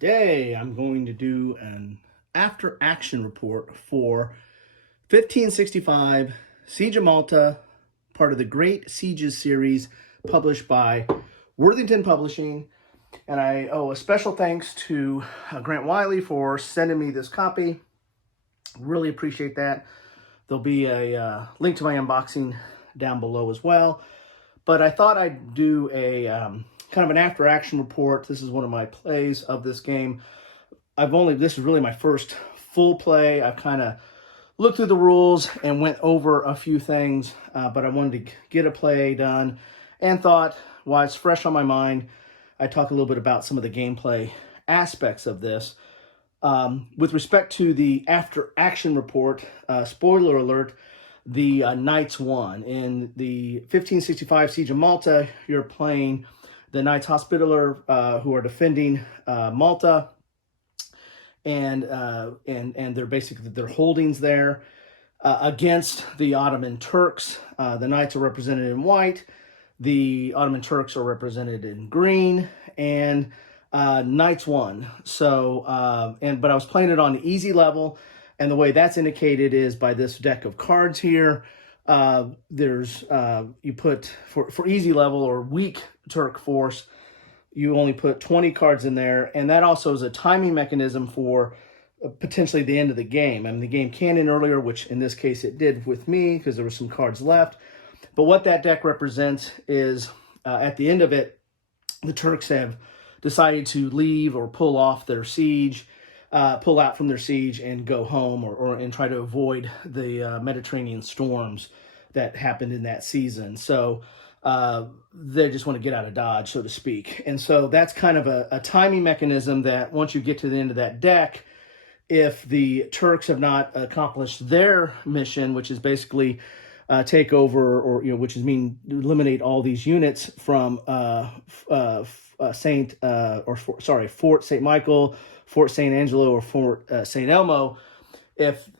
Today I'm going to do an after action report for 1565 Siege of Malta, part of the Great Sieges series published by Worthington Publishing. And I owe a special thanks to Grant Wiley for sending me this copy. Really appreciate that. There'll be a link to my unboxing down below as well. But I thought I'd do a kind of an after-action report. This is one of my plays of this game. This is really my first full play. I've kind of looked through the rules and went over a few things, but I wanted to get a play done and thought, while it's fresh on my mind, I talk a little bit about some of the gameplay aspects of this. With respect to the after-action report, spoiler alert, the Knights won. In the 1565 Siege of Malta, you're playing the Knights Hospitaller, who are defending Malta, and they're basically their holdings there against the Ottoman Turks. The Knights are represented in white, the Ottoman Turks are represented in green, and Knights won. So, but I was playing it on the easy level, and the way that's indicated is by this deck of cards here. You put for easy level or weak Turk force, you only put 20 cards in there, and that also is a timing mechanism for potentially the end of the game. I mean, the game can end earlier, which in this case it did with me because there were some cards left. But what that deck represents is at the end of it, the Turks have decided to leave or pull off their siege, pull out from their siege and go home and try to avoid the Mediterranean storms that happened in that season. So they just want to get out of Dodge, so to speak. And so that's kind of a timing mechanism that once you get to the end of that deck, if the Turks have not accomplished their mission, which is basically take over, or which is eliminate all these units from Fort St. Michael, Fort St. Angelo, or Fort St. Elmo, if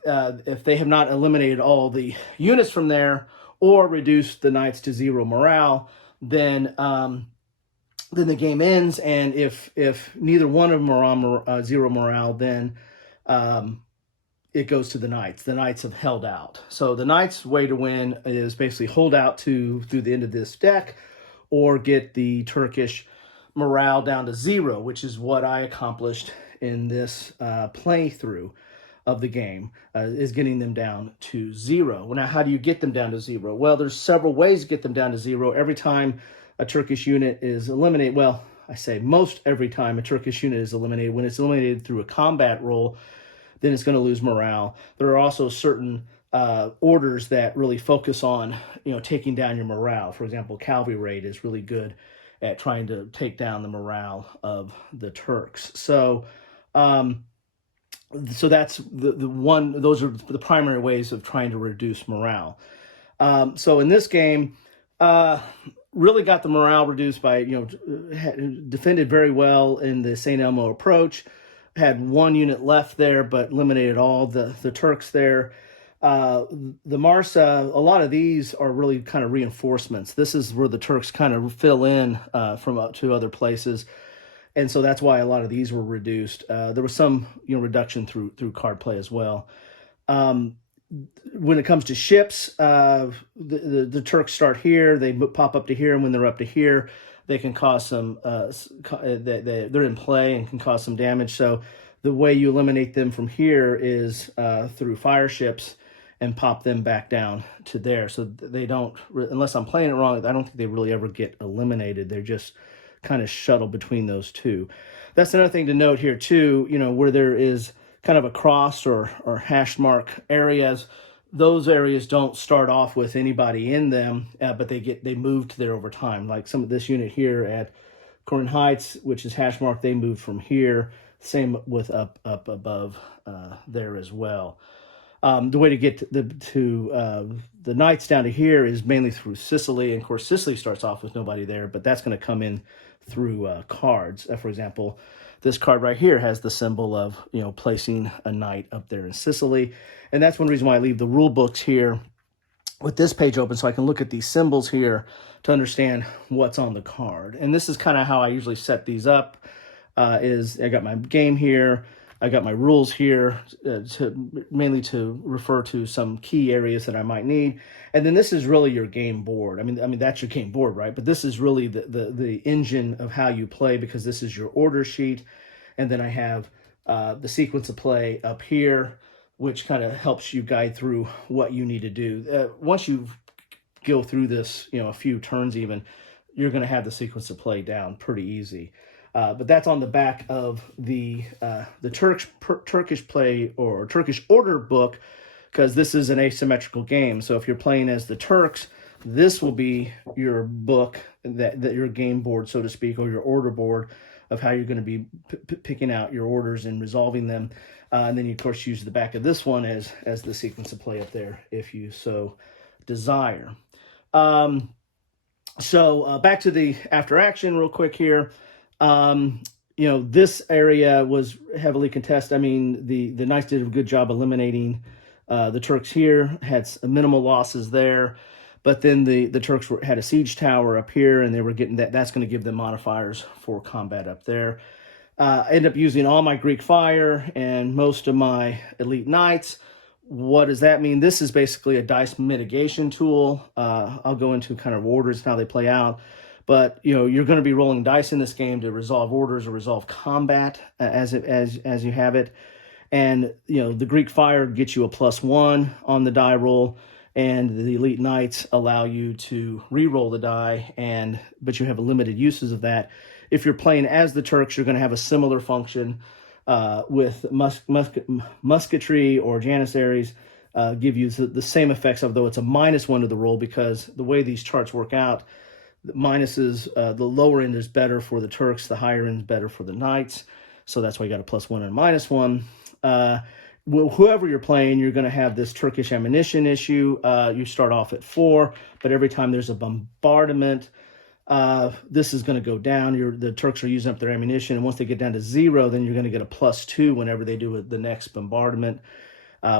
they have not eliminated all the units from there or reduced the Knights to zero morale, then the game ends. And if neither one of them are on zero morale, then it goes to the Knights. The Knights have held out. So the Knights' way to win is basically hold out through the end of this deck, or get the Turkish morale down to zero, which is what I accomplished in this playthrough of the game, is getting them down to zero. Well, now, how do you get them down to zero? Well, there's several ways to get them down to zero. Every time a Turkish unit is eliminated, well, I say most every time a Turkish unit is eliminated, when it's eliminated through a combat roll, then it's going to lose morale. There are also certain orders that really focus on, taking down your morale. For example, cavalry raid is really good at trying to take down the morale of the Turks. So that's the one. Those are the primary ways of trying to reduce morale. So in this game, really got the morale reduced by defended very well in the St. Elmo approach. Had one unit left there, but eliminated all the Turks there. The Marsa, a lot of these are really kind of reinforcements. This is where the Turks kind of fill in from up to other places. And so that's why a lot of these were reduced. There was some reduction through card play as well. When it comes to ships, the Turks start here, they pop up to here, and when they're up to here, they can cause some, they're in play and can cause some damage. So the way you eliminate them from here is through fire ships and pop them back down to there. So they don't, unless I'm playing it wrong, I don't think they really ever get eliminated. They're just kind of shuttle between those two. That's another thing to note here too, where there is kind of a cross or hash mark areas. Those areas don't start off with anybody in them, but they moved there over time. Like some of this unit here at Corin Heights, which is hash marked, they moved from here. Same with up above there as well. The way to get to the Knights down to here is mainly through Sicily. And of course, Sicily starts off with nobody there, but that's going to come in through cards. For example, this card right here has the symbol of, placing a knight up there in Sicily. And that's one reason why I leave the rule books here with this page open, so I can look at these symbols here to understand what's on the card. And this is kind of how I usually set these up. is I got my game here. I got my rules here mainly to refer to some key areas that I might need. And then this is really your game board. I mean that's your game board, right? But this is really the engine of how you play, because this is your order sheet. And then I have the sequence of play up here, which kind of helps you guide through what you need to do. Once you go through this, a few turns even, you're going to have the sequence of play down pretty easy. But that's on the back of the Turkish play or Turkish order book, because this is an asymmetrical game. So if you're playing as the Turks, this will be your book, that your game board, so to speak, or your order board of how you're going to be picking out your orders and resolving them. And then you, of course, use the back of this one as the sequence of play up there, if you so desire. So back to the after action real quick here. This area was heavily contested. I mean, the Knights did a good job eliminating the Turks here, had minimal losses there. But then the Turks had a siege tower up here, and they were getting that. That's going to give them modifiers for combat up there. I end up using all my Greek fire and most of my elite knights. What does that mean? This is basically a dice mitigation tool. I'll go into kind of orders and how they play out. But you're going to be rolling dice in this game to resolve orders or resolve combat as you have it. And the Greek fire gets you a +1 on the die roll, and the elite knights allow you to re-roll the die, but you have limited uses of that. If you're playing as the Turks, you're going to have a similar function with musketry or janissaries, give you the same effects, although it's a -1 to the roll, because the way these charts work out, the minuses, the lower end is better for the Turks, the higher end is better for the knights. So that's why you got a +1 and a -1. Whoever you're playing, you're going to have this Turkish ammunition issue. You start off at 4, but every time there's a bombardment, this is going to go down. The Turks are using up their ammunition, and once they get down to 0, then you're going to get a +2 whenever they do the next bombardment,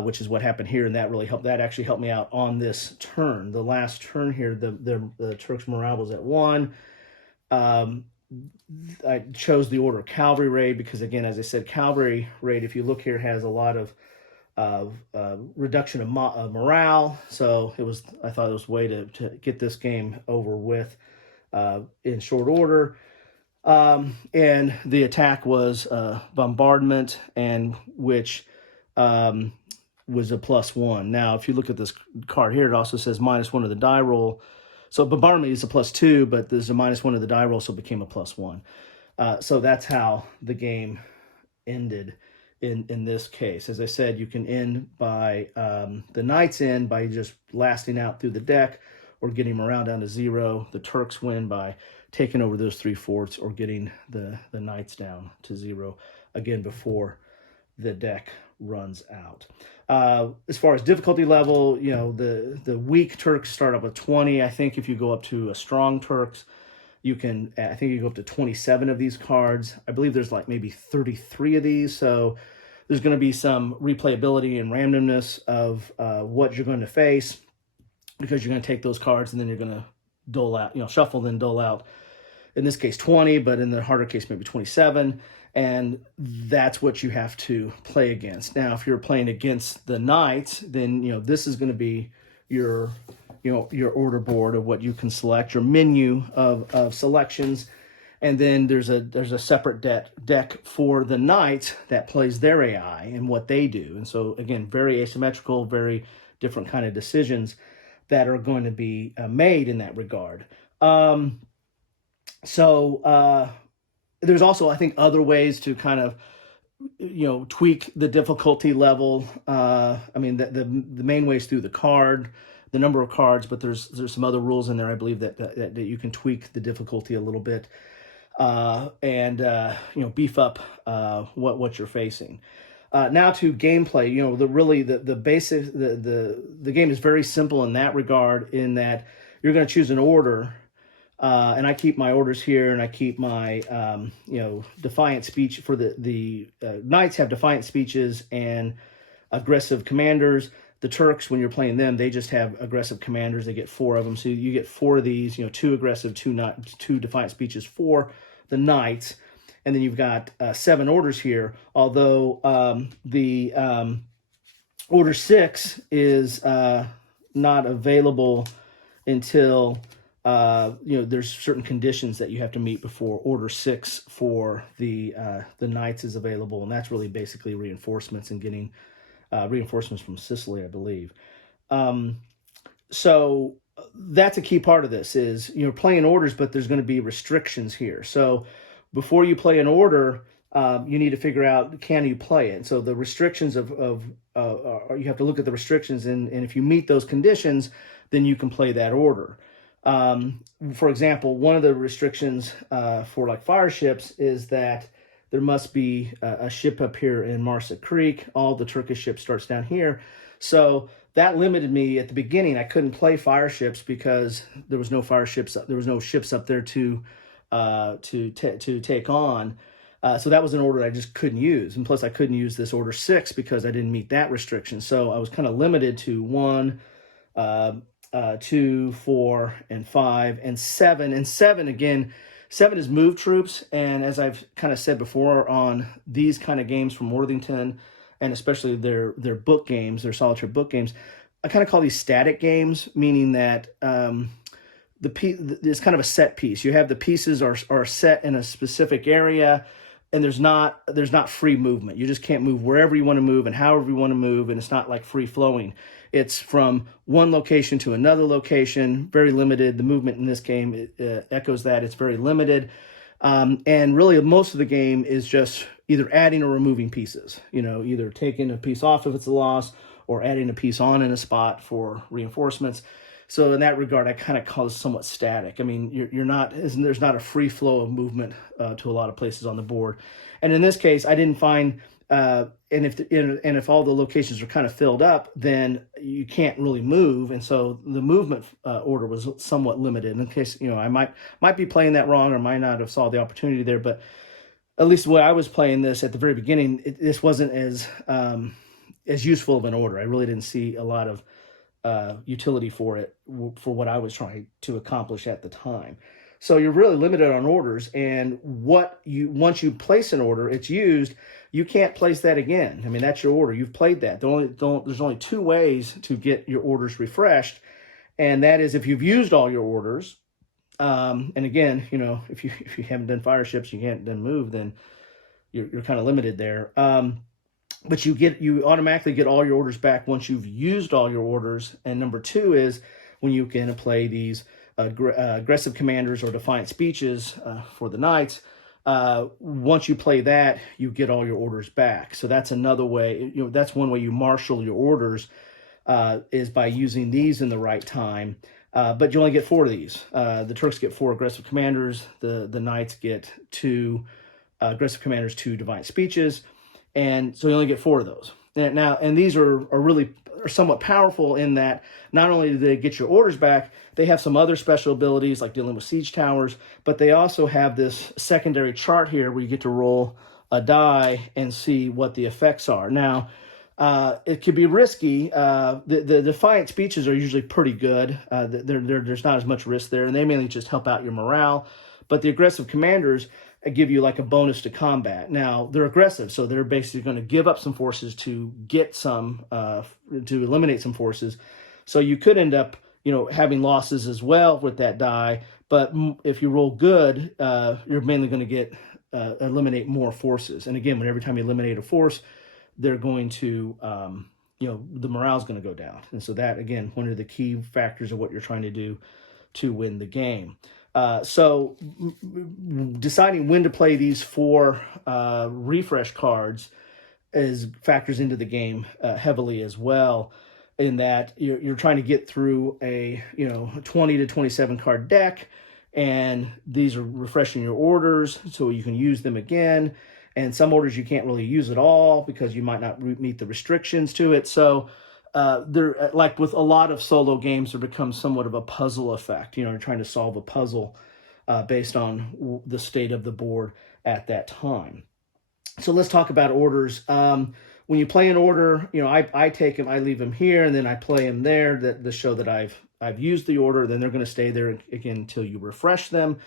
which is what happened here, and that really helped. That actually helped me out on this turn. The last turn here, the Turks' morale was at 1. I chose the order cavalry raid because, again, as I said, cavalry raid, if you look here, has a lot of reduction of morale. So I thought it was a way to get this game over with in short order. And the attack was bombardment, and which was a +1. Now, if you look at this card here, it also says -1 of the die roll. So bombardment is a +2, but there's a -1 of the die roll, so it became a +1. So that's how the game ended in this case. As I said, you can end by the Knights end by just lasting out through the deck or getting morale down to 0. The Turks win by taking over those 3 forts or getting the Knights down to 0, again, before the deck runs out. As far as difficulty level, the weak Turks start up with 20. I think if you go up to a strong Turks, I think you go up to 27 of these cards. I believe there's like maybe 33 of these. So there's going to be some replayability and randomness of what you're going to face, because you're going to take those cards and then you're going to dole out, shuffle, then dole out, in this case 20, but in the harder case maybe 27. And that's what you have to play against. Now, if you're playing against the Knights, then this is going to be your order board of what you can select, your menu of selections, and then there's a separate deck for the Knights that plays their AI and what they do. And so again, very asymmetrical, very different kind of decisions that are going to be made in that regard. There's also, I think, other ways to kind of, tweak the difficulty level. The main way is through the card, the number of cards, but there's some other rules in there, I believe, that you can tweak the difficulty a little bit, and beef up what you're facing. Now to gameplay. The game is very simple in that regard, in that you're going to choose an order. And I keep my orders here, and I keep my, defiant speech for the Knights have defiant speeches and aggressive commanders. The Turks, when you're playing them, they just have aggressive commanders. They get 4 of them. So you get 4 of these, 2 aggressive, 2 defiant speeches for the Knights. and then you've got 7 orders here, although the order 6 is not available until there's certain conditions that you have to meet before order 6 for the knights is available, and that's really basically reinforcements and getting reinforcements from Sicily, I believe. So that's a key part of this is you're playing orders, but there's going to be restrictions here. So before you play an order, you need to figure out, can you play it? So the restrictions you have to look at the restrictions, and if you meet those conditions, then you can play that order. For example, one of the restrictions for like fire ships is that there must be a ship up here in Marsa Creek. All the Turkish ships starts down here. So that limited me at the beginning. I couldn't play fire ships because there was no fire ships. There was no ships up there to take on. So that was an order I just couldn't use. And plus I couldn't use this order 6 because I didn't meet that restriction. So I was kind of limited to 1, 2, 4, and 5, and 7. And 7, again, 7 is move troops. And as I've kind of said before on these kind of games from Worthington, and especially their book games, their solitaire book games, I kind of call these static games, meaning that it's kind of a set piece. You have the pieces are set in a specific area, and there's not free movement. You just can't move wherever you want to move and however you want to move, and it's not like free flowing. It's from one location to another location, very limited. The movement in this game echoes that. It's very limited. And really most of the game is just either adding or removing pieces, either taking a piece off if it's a loss or adding a piece on in a spot for reinforcements. So in that regard, I kind of call it somewhat static. I mean, there's not a free flow of movement to a lot of places on the board. And in this case, I didn't find, and if all the locations are kind of filled up, then you can't really move. And so the movement order was somewhat limited. In case, I might be playing that wrong or might not have saw the opportunity there, but at least the way I was playing this at the very beginning, this wasn't as useful of an order. I really didn't see a lot of utility for it for what I was trying to accomplish at the time. So you're really limited on orders, and once you place an order, it's used. You can't place that again. I mean, that's your order. You've played that. There's only 2 ways to get your orders refreshed, and that is if you've used all your orders. And again, if you haven't done fire ships, you haven't done move, then you're kind of limited there. But you automatically get all your orders back once you've used all your orders. And number 2 is when you can play these aggressive commanders or defiant speeches for the knights. Once you play that, you get all your orders back. So that's another way. That's one way you marshal your orders is by using these in the right time. But you only get 4 of these. The Turks get 4 aggressive commanders. The knights get 2 aggressive commanders, 2 defiant speeches. And so you only get 4 of those. And these are somewhat powerful in that not only do they get your orders back, they have some other special abilities like dealing with siege towers, but they also have this secondary chart here where you get to roll a die and see what the effects are. Now, it could be risky. The defiant speeches are usually pretty good. There's not as much risk there, and they mainly just help out your morale. But the aggressive commanders give you like a bonus to combat. Now, they're aggressive, so they're basically going to give up some forces to get some, to eliminate some forces. So you could end up, having losses as well with that die. But if you roll good, you're mainly going to get eliminate more forces. And again, every time you eliminate a force, they're going to, the morale is going to go down. And so that, again, one of the key factors of what you're trying to do to win the game. So deciding when to play these 4 refresh cards factors into the game heavily as well, in that you're trying to get through a 20 to 27 card deck, and these are refreshing your orders so you can use them again. And some orders you can't really use at all because you might not meet the restrictions to it. So there, like with a lot of solo games, there becomes somewhat of a puzzle effect. You're trying to solve a puzzle based on the state of the board at that time. So let's talk about orders. When you play an order, I take them, I leave them here, and then I play them there to show that I've used the order. Then they're going to stay there again until you refresh them.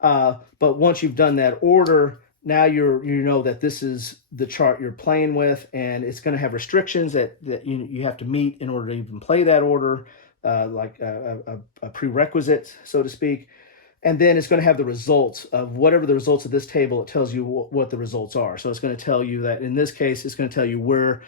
But once you've done that order, now you know that this is the chart you're playing with, and it's going to have restrictions that you have to meet in order to even play that order, like a prerequisite, so to speak. And then it's going to have the results of whatever the results of this table. It tells you what the results are. So it's going to tell you that in this case, it's going to tell you where,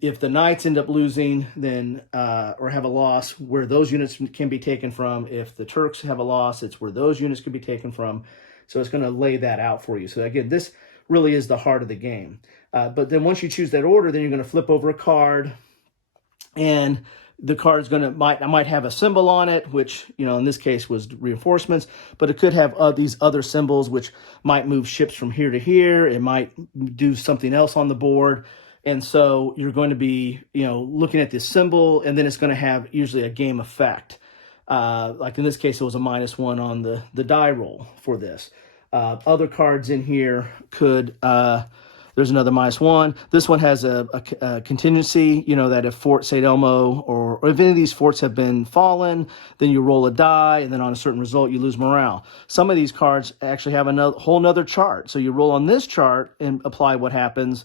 if the knights end up losing, then or have a loss, where those units can be taken from. If the Turks have a loss, it's where those units can be taken from. So it's going to lay that out for you. So again, this really is the heart of the game. But then once you choose that order, then you're going to flip over a card, and the card's going to might have a symbol on it, which, you know, in this case was reinforcements, but it could have these other symbols, which might move ships from here to here. It might do something else on the board. And so you're going to be, you know, looking at this symbol, and then it's going to have usually a game effect. Like in this case, it was a -1 on the die roll for this. Other cards in here could, there's another -1. This one has a contingency, you know, that if Fort St. Elmo or if any of these forts have been fallen, then you roll a die, and then on a certain result, you lose morale. Some of these cards actually have a whole nother chart. So you roll on this chart and apply what happens,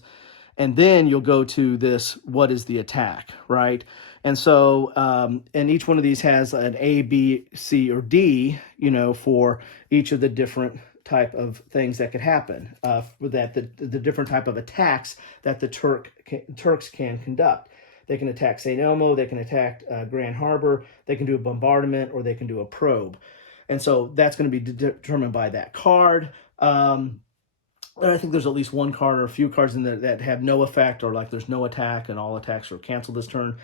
and then you'll go to this, what is the attack, right? And so, and each one of these has an A, B, C, or D, you know, for each of the different type of things that could happen, that the different type of attacks that the Turks can conduct. They can attack St. Elmo, they can attack Grand Harbor, they can do a bombardment, or they can do a probe. And so that's going to be determined by that card. I think there's at least one card or a few cards in there that have no effect, or like there's no attack and all attacks are canceled this turn.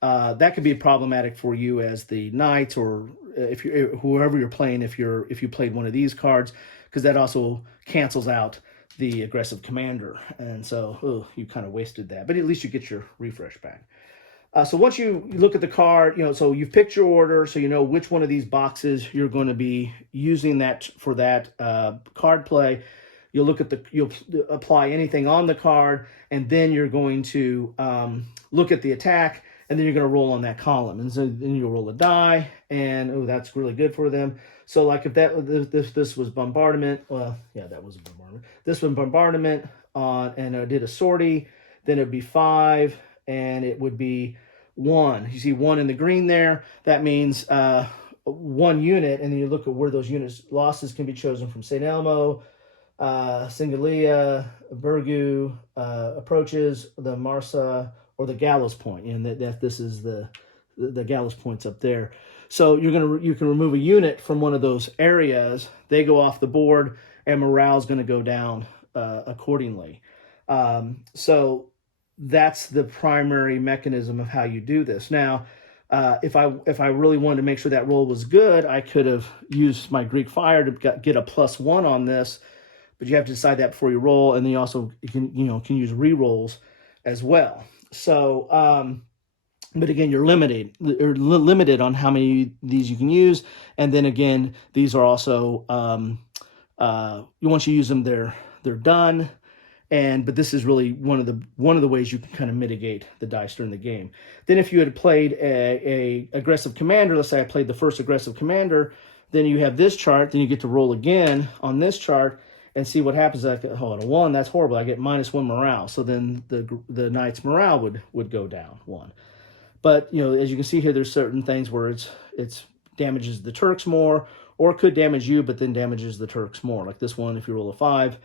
That could be problematic for you as the knights, or if you whoever you're playing, if you played one of these cards, because that also cancels out the aggressive commander, and so you kind of wasted that. But at least you get your refresh back. So once you look at the card, you know, so you've picked your order, so you know which one of these boxes you're going to be using that for that card play. You'll apply anything on the card, and then you're going to look at the attack, and then you're going to roll on that column. And so then you'll roll a die, and that's really good for them. So like if this was bombardment, well, yeah, that was a bombardment. This was bombardment and I did a sortie, then it'd be 5, and it would be 1. You see 1 in the green there. That means 1 unit, and then you look at where those units losses can be chosen from. St. Elmo, Singalia, Burgu, approaches the Marsa, or the Gallows Point, and that this is the Gallows Point's up there. So you can remove a unit from one of those areas. They go off the board, and morale's going to go down accordingly. So that's the primary mechanism of how you do this. Now, if I really wanted to make sure that roll was good, I could have used my Greek fire to get a +1 on this. But you have to decide that before you roll, and then you also can use re-rolls as well. So, but again, you're limited on how many of these you can use, and then again, these are also once you use them, they're done. But this is really one of the ways you can kind of mitigate the dice during the game. Then, if you had played a aggressive commander, let's say I played the first aggressive commander, then you have this chart. Then you get to roll again on this chart and see what happens. A 1, that's horrible. I get -1 morale. So then the knight's morale would go down 1. But as you can see here, there's certain things where it's damages the Turks more, or it could damage you, but then damages the Turks more. Like this one, if you roll a 5,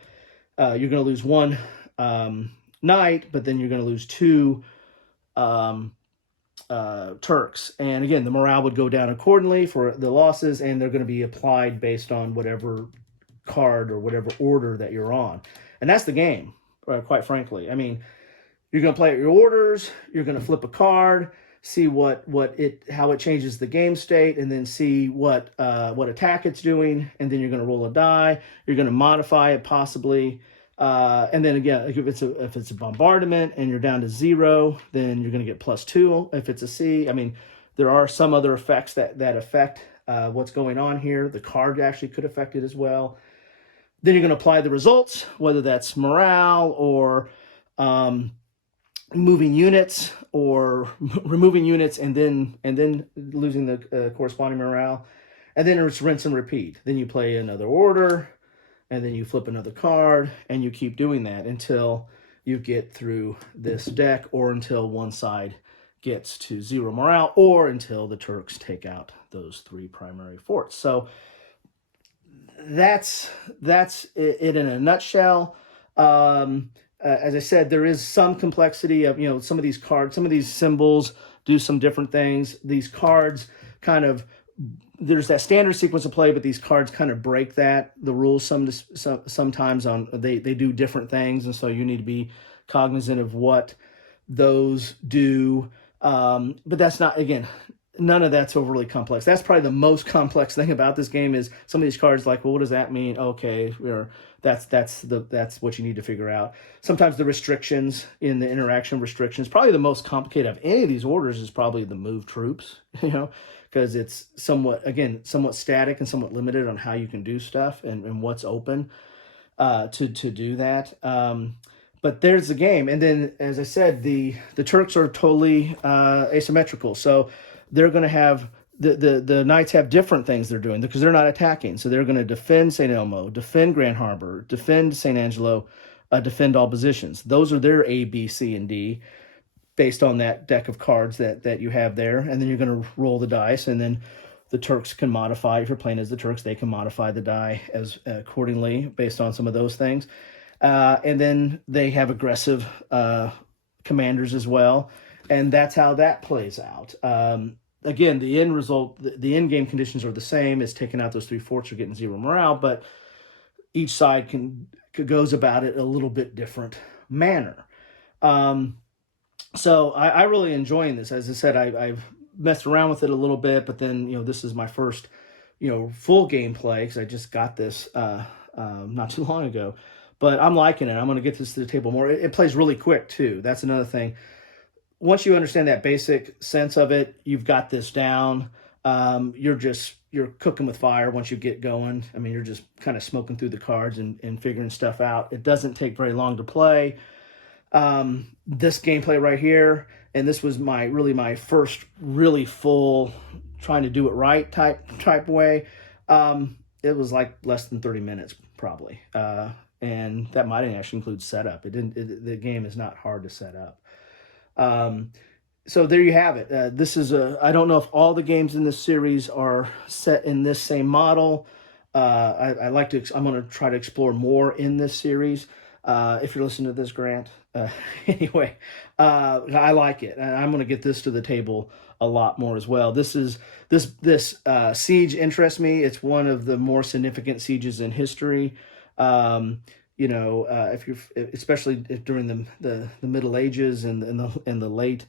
you're going to lose 1 knight, but then you're going to lose 2 Turks. And again, the morale would go down accordingly for the losses, and they're going to be applied based on whatever card or whatever order that you're on. And that's the game, quite frankly. I mean, you're going to play at your orders, you're going to flip a card, see how it changes the game state, and then see what attack it's doing, and then you're going to roll a die. You're going to modify it possibly, and then again, if it's a bombardment and you're down to 0, then you're going to get +2. If it's a C, I mean, there are some other effects that affect what's going on here. The card actually could affect it as well. Then you're going to apply the results, whether that's morale or moving units, or removing units and then losing the corresponding morale. And then it's rinse and repeat. Then you play another order, and then you flip another card, and you keep doing that until you get through this deck, or until one side gets to 0 morale, or until the Turks take out those 3 primary forts. So that's it in a nutshell. As I said, there is some complexity of, some of these cards, some of these symbols do some different things. These cards kind of, there's that standard sequence of play, but these cards kind of break the rules sometimes on, they do different things. And so you need to be cognizant of what those do. But that's not, again, none of that's overly complex. That's probably the most complex thing about this game is some of these cards like, well, what does that mean? Okay, that's what you need to figure out. Sometimes the restrictions in the interaction restrictions, probably the most complicated of any of these orders is probably the move troops, because it's somewhat static and somewhat limited on how you can do stuff and what's open to do that. But there's the game. And then, as I said, the Turks are totally asymmetrical. So they're going to have, the Knights have different things they're doing because they're not attacking. So they're going to defend St. Elmo, defend Grand Harbor, defend St. Angelo, defend all positions. Those are their A, B, C, and D based on that deck of cards that you have there. And then you're going to roll the dice, and then the Turks can modify. If you're playing as the Turks, they can modify the die as accordingly based on some of those things. And then they have aggressive commanders as well. And that's how that plays out. Again, the end result, the end game conditions are the same as taking out those 3 forts or getting 0 morale, but each side goes about it a little bit different manner. So I really enjoying this. As I said, I've messed around with it a little bit, but then, this is my first, full gameplay because I just got this not too long ago. But I'm liking it. I'm going to get this to the table more. It plays really quick, too. That's another thing. Once you understand that basic sense of it, you've got this down. You're cooking with fire once you get going. I mean, you're just kind of smoking through the cards and figuring stuff out. It doesn't take very long to play. This gameplay right here, and this was my first really full trying to do it right type way. It was like less than 30 minutes probably. And that might actually include setup. The game is not hard to set up. So there you have it. This is I don't know if all the games in this series are set in this same model. I'm going to try to explore more in this series. If you're listening to this, Grant. Anyway, I like it, and I'm going to get this to the table a lot more as well. This siege interests me. It's one of the more significant sieges in history. If you're especially during the Middle Ages and the late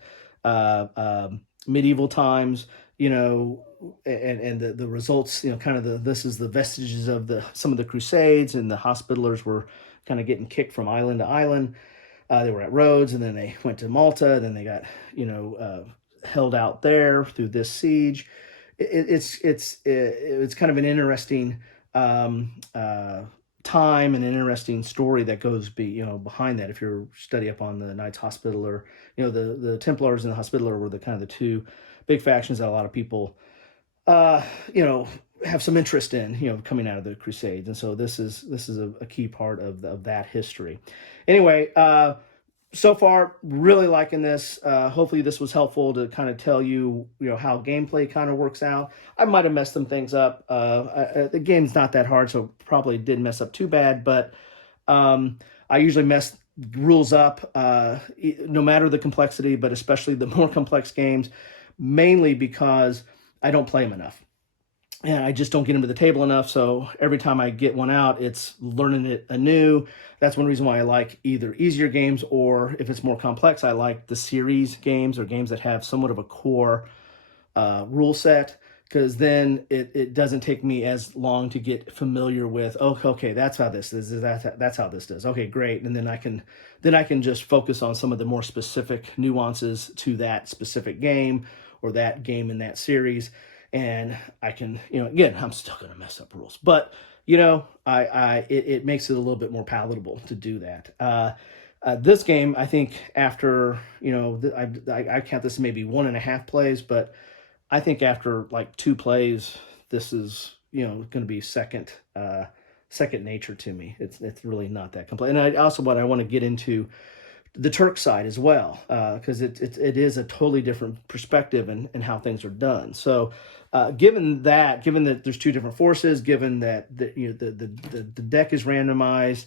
medieval times, and the results, this is the vestiges of some of the Crusades, and the Hospitallers were kind of getting kicked from island to island. They were at Rhodes, and then they went to Malta. Then they got held out there through this siege. It's kind of an interesting time and an interesting story that goes behind that. If you're study up on the Knights Hospitaller, the Templars and the Hospitaller were the kind of the two big factions that a lot of people have some interest in, coming out of the Crusades. And so this is a key part of that history. Anyway, so far, really liking this. Hopefully this was helpful to kind of tell you, how gameplay kind of works out. I might have messed some things up. The game's not that hard, so probably didn't mess up too bad, but I usually mess rules up, no matter the complexity, but especially the more complex games, mainly because I don't play them enough. And I just don't get them to the table enough. So every time I get one out, it's learning it anew. That's one reason why I like either easier games, or if it's more complex, I like the series games or games that have somewhat of a core rule set, because then it doesn't take me as long to get familiar with, okay, that's how this is. That's how this does. Okay, great. And then I can just focus on some of the more specific nuances to that specific game or that game in that series. And I can, again, I'm still going to mess up rules, but it makes it a little bit more palatable to do that. This game, I think after, I count this maybe 1.5 plays, but I think after like 2 plays, this is, going to be second second nature to me. It's really not that complex. And I also I want to get into the Turk side as well, because it is a totally different perspective and how things are done. So, given that there's two different forces, given that the deck is randomized,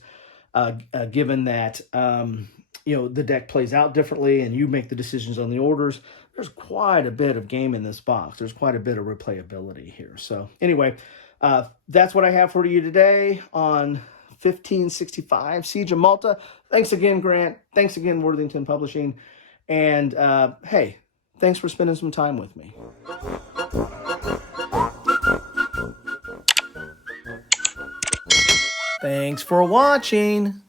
given that the deck plays out differently, and you make the decisions on the orders, there's quite a bit of game in this box. There's quite a bit of replayability here. So anyway, that's what I have for you today on 1565 Siege of Malta. Thanks again, Grant. Thanks again, Worthington Publishing. And hey, thanks for spending some time with me. Thanks for watching.